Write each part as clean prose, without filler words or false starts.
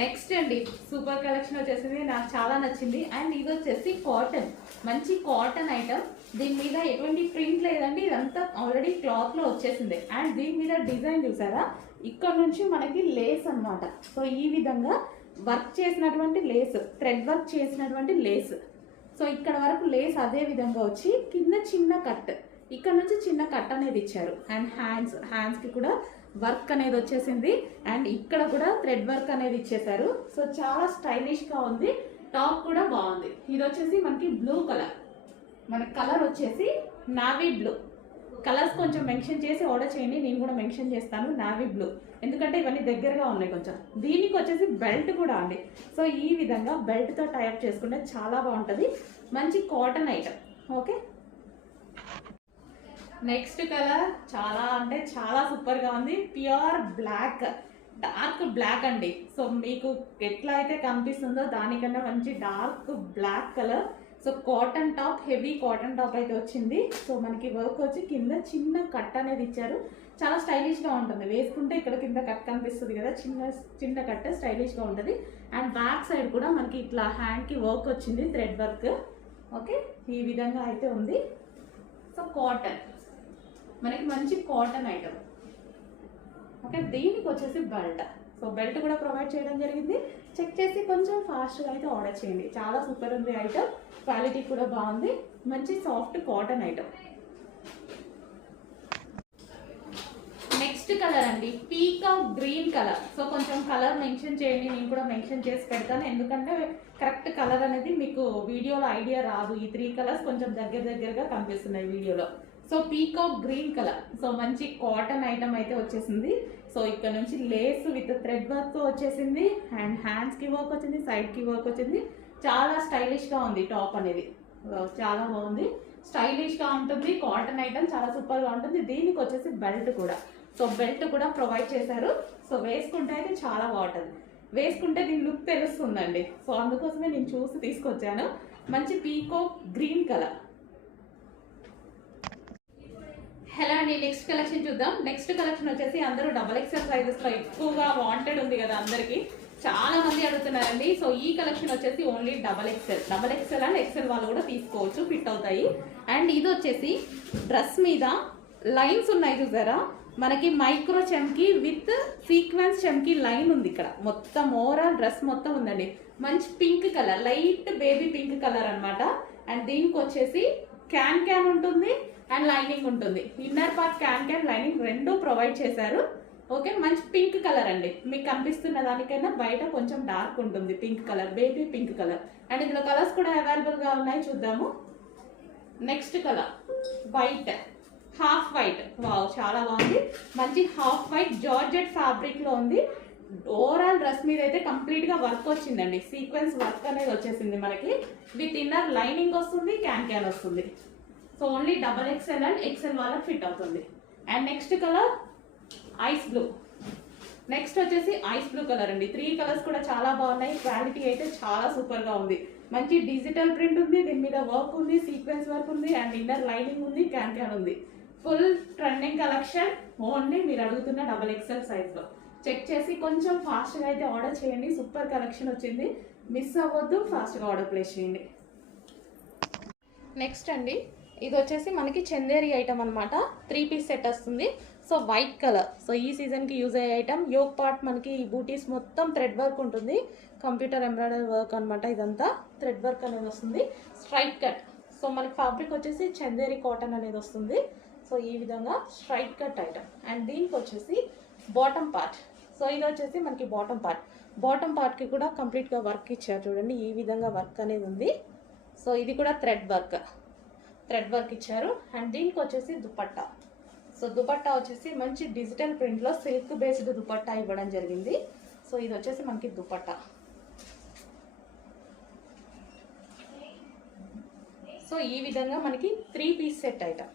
Next అండి super collection వచ్చేసింది, నాకు చాలా నచ్చింది. అండ్ ఇది వచ్చేసి కాటన్, మంచి కాటన్ ఐటమ్. దీని మీద ఎటువంటి ప్రింట్ లేదండి, ఇదంతా ఆల్రెడీ క్లాత్ లో వచ్చేసింది. అండ్ దీని మీద డిజైన్ చూసారా, ఇక్కడ నుంచి మనకి లేస్ అన్నమాట. సో ఈ విధంగా వర్క్ చేసినటువంటి లేస్, థ్రెడ్ వర్క్ చేసినటువంటి లేస్. సో ఇక్కడ వరకు లేస్ అదే విధంగా వచ్చి కింద చిన్న కట్, ఇక్కడ నుంచి చిన్న కట్ అనేది ఇచ్చారు. అండ్ హ్యాండ్స్కి కూడా వర్క్ అనేది వచ్చేసింది. అండ్ ఇక్కడ కూడా థ్రెడ్ వర్క్ అనేది ఇచ్చేసారు. సో చాలా స్టైలిష్గా ఉంది. టాప్ కూడా బాగుంది. ఇది వచ్చేసి మనకి బ్లూ కలర్, మన కలర్ వచ్చేసి నావీ బ్లూ. కలర్స్ కొంచెం మెన్షన్ చేసి ఆర్డర్ చేయండి, నేను కూడా మెన్షన్ చేస్తాను నావీ బ్లూ, ఎందుకంటే ఇవన్నీ దగ్గరగా ఉన్నాయి కొంచెం. దీనికి వచ్చేసి బెల్ట్ కూడా అండి. సో ఈ విధంగా బెల్ట్తో టైప్ చేసుకుంటే చాలా బాగుంటుంది. మంచి cotton item. Okay, next colour చాలా అంటే చాలా సూపర్గా ఉంది. ప్యూర్ బ్లాక్, డార్క్ బ్లాక్ అండి. సో మీకు ఎట్లా అయితే కనిపిస్తుందో దానికన్నా మంచి dark black colour. So cotton top, heavy cotton top అయితే వచ్చింది. సో మనకి వర్క్ వచ్చి కింద చిన్న కట్ అనేది ఇచ్చారు. చాలా స్టైలిష్గా ఉంటుంది, వేసుకుంటే ఇక్కడ కింద కట్ కనిపిస్తుంది కదా, చిన్న కట్ స్టైలిష్గా ఉంటుంది. అండ్ బ్యాక్ సైడ్ కూడా మనకి ఇట్లా హ్యాండ్కి వర్క్ వచ్చింది, థ్రెడ్ వర్క్. ఓకే, ఈ విధంగా అయితే ఉంది. సో కాటన్, మనకి మంచి కాటన్ ఐటమ్. ఓకే, దీనికి వచ్చేసి బెల్ట్. సో బెల్ట్ కూడా ప్రొవైడ్ చేయడం జరిగింది. చెక్ చేసి కొంచెం ఫాస్ట్గా అయితే ఆర్డర్ చేయండి. చాలా సూపర్ ఉంది ఐటమ్, క్వాలిటీ కూడా బాగుంది. మంచి soft cotton item. Next colour అండి పీకాక్ గ్రీన్ కలర్. సో కొంచెం కలర్ మెన్షన్ చేయండి, నేను కూడా మెన్షన్ చేసి పెడతాను, ఎందుకంటే కరెక్ట్ కలర్ అనేది మీకు వీడియోలో ఐడియా రాదు. ఈ 3 కలర్స్ కొంచెం దగ్గరగా కనిపిస్తున్నాయి వీడియోలో. So peacock green colour. So మంచి కాటన్ ఐటమ్ అయితే వచ్చేసింది. సో ఇక్కడ నుంచి లేస్ విత్ థ్రెడ్ వర్క్ వచ్చేసింది. అండ్ హ్యాండ్స్కి వర్క్ వచ్చింది, సైడ్కి వర్క్ వచ్చింది. చాలా స్టైలిష్గా ఉంది టాప్ అనేది, చాలా బాగుంది, స్టైలిష్గా ఉంటుంది. కాటన్ ఐటమ్ చాలా సూపర్గా ఉంటుంది. దీనికి వచ్చేసి బెల్ట్ కూడా, సో బెల్ట్ కూడా ప్రొవైడ్ చేశారు. సో వేసుకుంటే అయితే చాలా బాగుంటుంది, వేసుకుంటే దీని లుక్ తెలుస్తుందండి. సో అందుకోసమే నేను చూసి తీసుకొచ్చాను. మంచి పీకాక్ గ్రీన్ కలర్. హలో అండి, నెక్స్ట్ కలెక్షన్ చూద్దాం. నెక్స్ట్ కలెక్షన్ వచ్చేసి అందరూ XXL సైజెస్లో ఎక్కువగా వాంటెడ్ ఉంది కదా, అందరికీ చాలా మంది అడుగుతున్నారండి. సో ఈ కలెక్షన్ వచ్చేసి ఓన్లీ XXL అండ్ XL వాళ్ళు కూడా తీసుకోవచ్చు, ఫిట్ అవుతాయి. అండ్ ఇది వచ్చేసి డ్రెస్ మీద లైన్స్ ఉన్నాయి చూసారా, మనకి మైక్రో చమ్కీ విత్ సీక్వెన్స్ చమ్కీ లైన్ ఉంది ఇక్కడ. మొత్తం ఓవరాల్ డ్రెస్ మొత్తం ఉందండి. మంచి pink colour, light baby pink colour అనమాట. అండ్ దీనికి వచ్చేసి క్యాన్ ఉంటుంది అండ్ లైనింగ్ ఉంటుంది. ఇన్నర్ పార్ట్ క్యాన్ లైనింగ్ రెండు ప్రొవైడ్ చేశారు. ఓకే, మంచి పింక్ కలర్ అండి. మీకు కనిపిస్తున్న దానికైనా బయట కొంచెం డార్క్ ఉంటుంది pink colour, baby pink colour. And ఇందులో కలర్స్ కూడా అవైలబుల్గా ఉన్నాయి, చూద్దాము. Next colour white, half white. Wow, చాలా బాగుంది. మంచి హాఫ్ వైట్ జార్జెట్ ఫ్యాబ్రిక్లో ఉంది. ఓవరాల్ డ్రెస్ మీద అయితే కంప్లీట్గా వర్క్ వచ్చిందండి, సీక్వెన్స్ వర్క్ అనేది వచ్చేసింది మనకి. విత్ ఇన్నర్ లైనింగ్ వస్తుంది, క్యాన్ వస్తుంది. So only XXL and XL వాళ్ళకి ఫిట్ అవుతుంది. And next colour ice blue. Next వచ్చేసి ఐస్ బ్లూ కలర్ అండి. 3 కలర్స్ కూడా చాలా బాగున్నాయి, క్వాలిటీ అయితే చాలా సూపర్గా ఉంది. మంచి డిజిటల్ ప్రింట్ ఉంది, దీని మీద వర్క్ ఉంది, సీక్వెన్స్ వర్క్ ఉంది, అండ్ ఇన్నర్ లైనింగ్ ఉంది, క్యాన్ ఉంది. ఫుల్ ట్రెండింగ్ కలెక్షన్, ఓన్లీ మీరు అడుగుతున్న XXL సైజ్లో. చెక్ చేసి కొంచెం ఫాస్ట్గా అయితే ఆర్డర్ చేయండి. సూపర్ కలెక్షన్ వచ్చింది, మిస్ అవ్వద్దు, ఫాస్ట్గా ఆర్డర్ ప్లేస్ చేయండి. నెక్స్ట్ అండి ఇది వచ్చేసి మనకి చందేరి ఐటమ్ అనమాట. 3 పీస్ సెట్ వస్తుంది. So white colour. సో ఈ సీజన్కి యూజ్ అయ్యే ఐటమ్. యోక్ పార్ట్ మనకి ఈ బూటీస్ మొత్తం థ్రెడ్ వర్క్ ఉంటుంది, కంప్యూటర్ ఎంబ్రాయిడరీ వర్క్ అనమాట. ఇదంతా థ్రెడ్ వర్క్ అనేది వస్తుంది, స్ట్రైట్ కట్. సో మనకి ఫ్యాబ్రిక్ వచ్చేసి చందేరి కాటన్ అనేది వస్తుంది. సో ఈ విధంగా స్ట్రైట్ కట్ ఐటమ్. అండ్ దీనికి వచ్చేసి బాటమ్ పార్ట్. సో ఇది వచ్చేసి మనకి బాటమ్ పార్ట్కి కూడా కంప్లీట్గా వర్క్ ఇచ్చారు చూడండి, ఈ విధంగా వర్క్ అనేది ఉంది. సో ఇది కూడా థ్రెడ్ వర్క్ ఇచ్చారు. అండ్ దీనికి వచ్చేసి దుపట్టా. సో దుపట్టా వచ్చేసి మంచి డిజిటల్ ప్రింట్లో సిల్క్ బేస్డ్ దుపట్టా ఇవ్వడం జరిగింది. సో ఇది వచ్చేసి మనకి దుపట్టా. సో ఈ విధంగా మనకి 3 piece set item.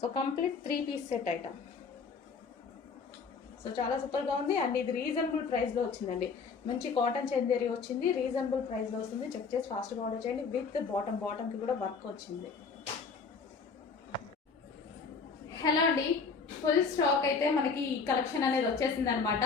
So complete 3 piece set item. So చాలా సూపర్గా ఉంది. అండ్ ఇది రీజనబుల్ ప్రైస్లో వచ్చిందండి. మంచి కాటన్ చందేరి వచ్చింది, రీజనబుల్ ప్రైస్లో వస్తుంది. చెక్ చేసి ఫాస్ట్గా ఆర్డర్ చేయండి. విత్ బాటమ్కి కూడా వర్క్ వచ్చింది. హలో అండి, ఫుల్ స్టాక్ అయితే మనకి ఈ కలెక్షన్ అనేది వచ్చేసింది అనమాట.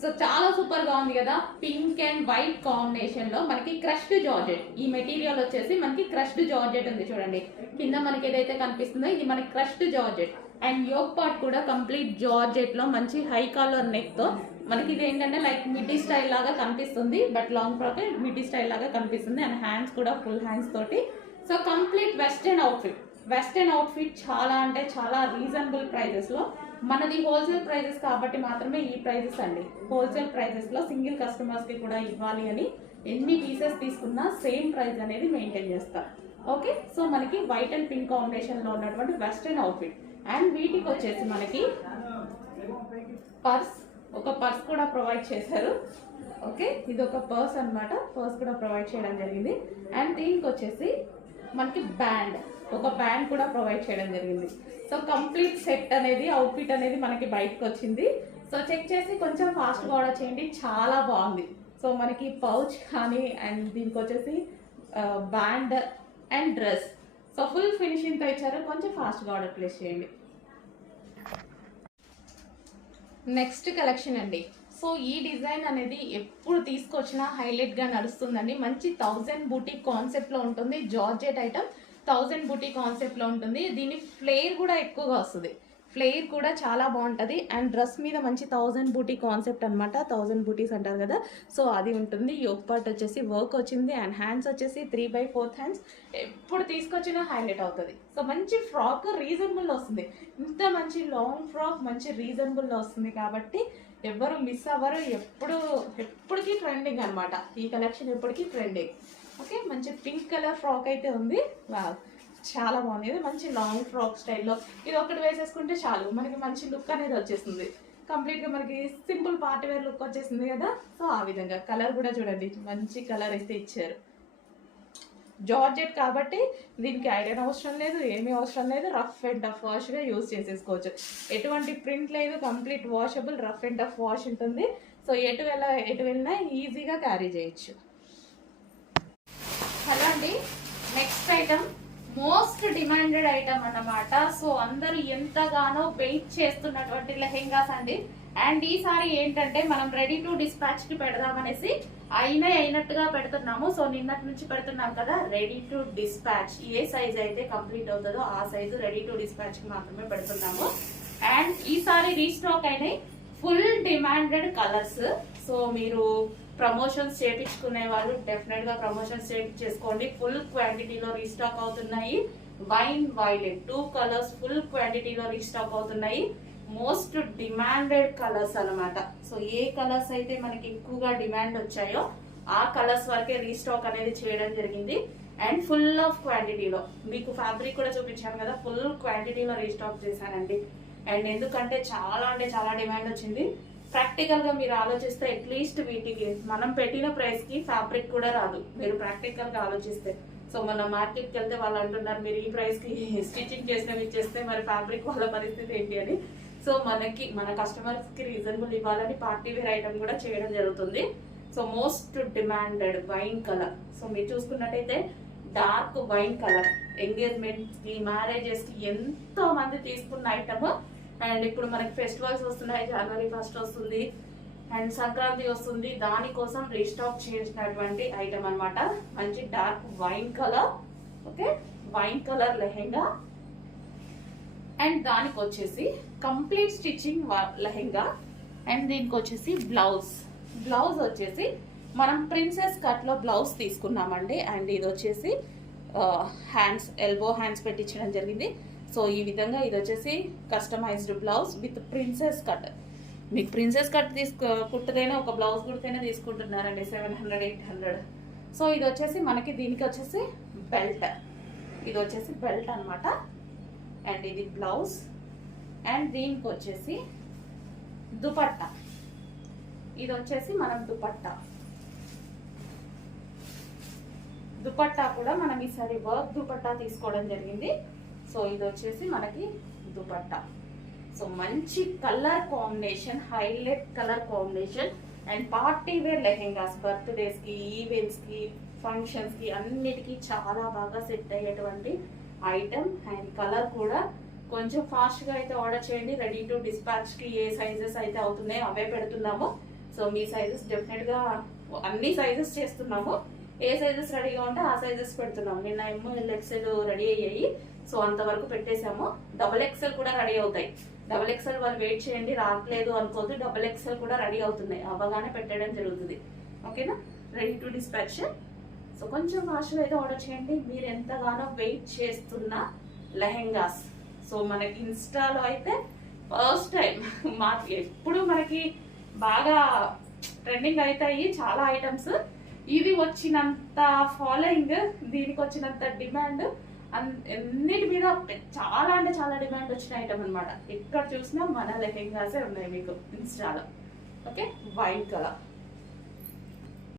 సో చాలా సూపర్ గా ఉంది కదా, పింక్ అండ్ వైట్ కాంబినేషన్ లో మనకి క్రష్డ్ జార్జెట్. ఈ మెటీరియల్ వచ్చేసి మనకి క్రష్డ్ జార్జెట్ ఉంది చూడండి, కింద మనకి ఏదైతే కనిపిస్తుందో ఇది మనకి crushed georgette. And yoke part కూడా కంప్లీట్ జార్జెట్ లో మంచి హై కాలర్ నెక్ తో మనకి ఇది ఏంటంటే లైక్ మిడ్డీ స్టైల్ లాగా కనిపిస్తుంది, but long frock middy style లాగా కనిపిస్తుంది. అండ్ హ్యాండ్స్ కూడా ఫుల్ హ్యాండ్స్ తోటి. So complete western outfit. Western outfit చాలా అంటే చాలా రీజనబుల్ ప్రైజెస్ లో, మనది హోల్సేల్ ప్రైజెస్ కాబట్టి మాత్రమే ఈ ప్రైజెస్ అండి. హోల్సేల్ ప్రైజెస్ లో సింగిల్ కస్టమర్స్ కి కూడా ఇవ్వాలి అని ఎన్ని పీసెస్ తీసుకున్నా సేమ్ ప్రైస్ అనేది మెయింటైన్ చేస్తారు. ఓకే, సో మనకి వైట్ అండ్ పింక్ కాంబినేషన్ లో ఉన్నటువంటి వెస్టర్న్ అవుట్ఫిట్. అండ్ వీటికి వచ్చేసి మనకి పర్స్, ఒక పర్స్ కూడా ప్రొవైడ్ చేశారు. ఓకే, ఇది ఒక పర్స్ అన్నమాట, పర్స్ కూడా ప్రొవైడ్ చేయడం జరిగింది. అండ్ దీనికి వచ్చేసి మనకి బ్యాండ్, ఒక బ్యాండ్ కూడా ప్రొవైడ్ చేయడం జరిగింది. సో కంప్లీట్ సెట్ అనేది, అవుట్ఫిట్ అనేది మనకి బయటకు వచ్చింది. సో చెక్ చేసి కొంచెం ఫాస్ట్గా ఆర్డర్ చేయండి, చాలా బాగుంది. సో మనకి పౌచ్ కానీ అండ్ దీనికి వచ్చేసి band and dress, so full ఫినిషింగ్తో ఇచ్చారు, కొంచెం ఫాస్ట్గా ఆర్డర్ ప్లేస్ చేయండి. నెక్స్ట్ కలెక్షన్ అండి. సో ఈ డిజైన్ అనేది ఎప్పుడు తీసుకొచ్చినా హైలైట్గా నడుస్తుందండి. మంచి 1000 బూటీ కాన్సెప్ట్లో ఉంటుంది, జార్జెట్ ఐటమ్ 1000 బూటీ కాన్సెప్ట్లో ఉంటుంది. దీని ఫ్లేర్ కూడా ఎక్కువగా వస్తుంది, ఫ్లేర్ కూడా చాలా బాగుంటుంది. అండ్ డ్రెస్ మీద మంచి 1000 బూటీ కాన్సెప్ట్ అనమాట, 1000 బూటీస్ అంటారు కదా, సో అది ఉంటుంది. యోక్ పార్ట్ వచ్చేసి వర్క్ వచ్చింది అండ్ హ్యాండ్స్ వచ్చేసి 3/4 హ్యాండ్స్. ఎప్పుడు తీసుకొచ్చినా హైలైట్ అవుతుంది. సో మంచి ఫ్రాక్ రీజనబుల్లో వస్తుంది, ఇంత మంచి లాంగ్ ఫ్రాక్ మంచి రీజనబుల్లో వస్తుంది కాబట్టి ఎవరు మిస్ అవ్వరు. ఎప్పటికీ ట్రెండింగ్ అనమాట ఈ కలెక్షన్, ఎప్పటికీ ట్రెండింగ్. ఓకే, మంచి పింక్ కలర్ ఫ్రాక్ అయితే ఉంది, చాలా బాగుంది. ఇది మంచి లాంగ్ ఫ్రాక్ స్టైల్లో ఇది ఒకటి వేసేసుకుంటే చాలు, మనకి మంచి లుక్ అనేది వచ్చేస్తుంది. కంప్లీట్గా మనకి సింపుల్ పార్టీ వేర్ లుక్ వచ్చేసింది కదా. సో ఆ విధంగా కలర్ కూడా చూడండి, మంచి కలర్ అయితే ఇచ్చారు. జార్జెట్ కాబట్టి దీనికి ఐరన్ అవసరం లేదు, ఏమీ అవసరం లేదు. రఫ్ అండ్ టఫ్ వాష్గా యూజ్ చేసేసుకోవచ్చు, ఎటువంటి ప్రింట్ లేదు, complete washable rough and tough wash ఉంటుంది. సో ఎటు వెళ్ళినా ఈజీగా క్యారీ చేయొచ్చు. హలో అండి, next item most demanded item అన్నమాట. సో అందరూ ఎంతగానో వెయిట్ చేస్తున్నటువంటి లెహెంగాస్ అండి. అండ్ ఈసారి ఏంటంటే మనం రెడీ టు డిస్పాచ్ కి పెడదామనేసి అయినట్టుగా పెడుతున్నాము. సో నిన్నటి నుంచి పెడుతున్నాం కదా, ready to dispatch A size అయితే కంప్లీట్ అవుతుందో ఆ సైజు రెడీ టు డిస్పాచ్ కి మాత్రమే పెడుతున్నాము. అండ్ ఈసారి రీస్టాక్ అయినాయి ఫుల్ డిమాండెడ్ కలర్స్. సో మీరు ప్రమోషన్స్ చేయించుకునే వాళ్ళు డెఫినెట్ గా ప్రమోషన్స్ చేసుకోండి. ఫుల్ క్వాంటిటీలో రీస్టాక్ అవుతున్నాయి. వైన్ వైలెట్ 2 కలర్స్ ఫుల్ క్వాంటిటీలో రీస్టాక్ అవుతున్నాయి. మోస్ట్ డిమాండెడ్ కలర్స్ అన్నమాట. సో ఏ కలర్స్ అయితే మనకి ఎక్కువగా డిమాండ్ వచ్చాయో ఆ కలర్స్ వరకే రీస్టాక్ అనేది చేయడం జరిగింది. అండ్ ఫుల్ ఆఫ్ క్వాంటిటీలో మీకు ఫ్యాబ్రిక్ కూడా చూపించాను కదా, ఫుల్ క్వాంటిటీలో రీస్టాక్ చేశానండి. అండ్ ఎందుకంటే చాలా అంటే చాలా డిమాండ్ వచ్చింది. ప్రాక్టికల్ గా మీరు ఆలోచిస్తే అట్లీస్ట్ వీటికి మనం పెట్టిన ప్రైస్ కి ఫ్యాబ్రిక్ కూడా రాదు, మీరు ప్రాక్టికల్ గా ఆలోచిస్తే. సో మన మార్కెట్కి వెళ్తే వాళ్ళు అంటున్నారు మీరు ఈ ప్రైస్ కి స్టిచ్చింగ్ చేసినవి ఇచ్చేస్తే మరి ఫ్యాబ్రిక్ వాళ్ళ పరిస్థితి ఏంటి అని. సో మన కస్టమర్స్ కి రీజనబుల్ ఇవ్వాలని పార్టీ వేర్ ఐటమ్ కూడా చేయడం జరుగుతుంది. So most demanded wine colour. So మీరు చూసుకున్నట్టయితే డార్క్ వైన్ కలర్ ఎంగేజ్మెంట్ కి మ్యారేజెస్ కి ఎంతో మంది తీసుకున్న ఐటమ్. అండ్ ఇప్పుడు మనకి ఫెస్టివల్స్ వస్తున్నాయి, January 1st వస్తుంది అండ్ సంక్రాంతి వస్తుంది, దానికోసం రీస్టాక్ చేసినటువంటి ఐటమ్ అన్నమాట. మంచి dark wine colour. Okay, wine colour lehenga. And దానికి వచ్చేసి కంప్లీట్ స్టిచ్చింగ్ లెహెంగా. అండ్ దీనికి వచ్చేసి బ్లౌజ్ వచ్చేసి మనం ప్రిన్సెస్ కట్ లో బ్లౌజ్ తీసుకున్నామండి. అండ్ ఇది వచ్చేసి హ్యాండ్స్, ఎల్బో హ్యాండ్స్ పెట్టించడం జరిగింది. సో ఈ విధంగా ఇది వచ్చేసి customised blouse with princess cut. మీకు ప్రిన్సెస్ కట్ కుట్టదైనా ఒక బ్లౌజ్ కుడితేనే తీసుకుంటున్నారండి 700-800. సో ఇది వచ్చేసి మనకి దీనికి వచ్చేసి బెల్ట్, ఇది వచ్చేసి బెల్ట్ అనమాట. అండ్ ఇది బ్లౌజ్. అండ్ దీనికి వచ్చేసి దుపట్టా, ఇది వచ్చేసి మనం దుపట్టా కూడా మనం ఈసారి వర్క్ దుపట్టా తీసుకోవడం జరిగింది. సో ఇది వచ్చేసి మనకి దుపట్టా. సో మంచి colour combination, highlight colour combination. And party wear lehengas, birthdays కి, ఈవెంట్స్ కి, ఫంక్షన్స్ కి అన్నిటికీ చాలా బాగా సెట్ అయ్యేటువంటి ఐటమ్. అండ్ కలర్ కూడా కొంచెం ఫాస్ట్ గా అయితే ఆర్డర్ చేయండి. రెడీ టు డిస్పాచ్ కి ఏ సైజెస్ అయితే అవుతున్నాయో అవే పెడుతున్నాము. సో మీ సైజెస్ డెఫినెట్గా అన్ని సైజెస్ చేస్తున్నాము. ఏ సైజెస్ రెడీగా ఉంటే ఆ సైజెస్ పెడుతున్నాము. నిన్న ML రెడీ అయ్యాయి, సో అంతవరకు పెట్టేశాము. XXL కూడా రెడీ అవుతాయి. XXL వాళ్ళు వెయిట్ చేయండి, రావట్లేదు అనుకోవద్దు. XXL కూడా రెడీ అవుతున్నాయి, అవ్వగానే పెట్టడం జరుగుతుంది. ఓకేనా, రెడీ టు డిస్పాచ్. సో కొంచెం ఫాస్ట్గా అయితే ఆర్డర్ చేయండి. మీరు ఎంతగానో వెయిట్ చేస్తున్న లెహెంగాస్. సో మనకి ఇన్స్టాలో అయితే ఫస్ట్ టైం ఎప్పుడు మనకి బాగా ట్రెండింగ్ అవుతాయి చాలా ఐటమ్స్. ఇది వచ్చినంత ఫాలోయింగ్, దీనికి వచ్చినంత డిమాండ్, అన్నిటి మీద చాలా అంటే చాలా డిమాండ్ వచ్చిన ఐటమ్ అనమాట. ఎక్కడ చూసినా మన లెహెంగాసే ఉన్నాయి మీకు ఇన్స్టాలో. Okay, white colour.